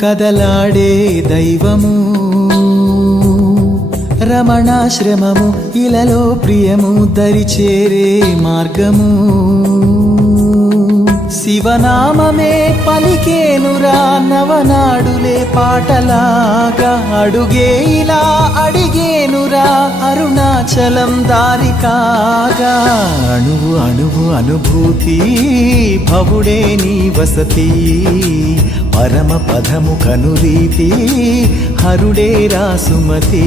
కదలాడే దైవము రమణాశ్రమము ఇలలో ప్రియము దరిచేరే మార్గము శివనామమే పలికేనురా నవనాడులే పాటలాగా అడుగే ఇలా అడిగేనురా అరుణాచలం దారి కాగా అణువు అణువు అనుభూతి భవుడే నీ వసతి పరమ పదము కనురీతి హరుడే రాసుమతి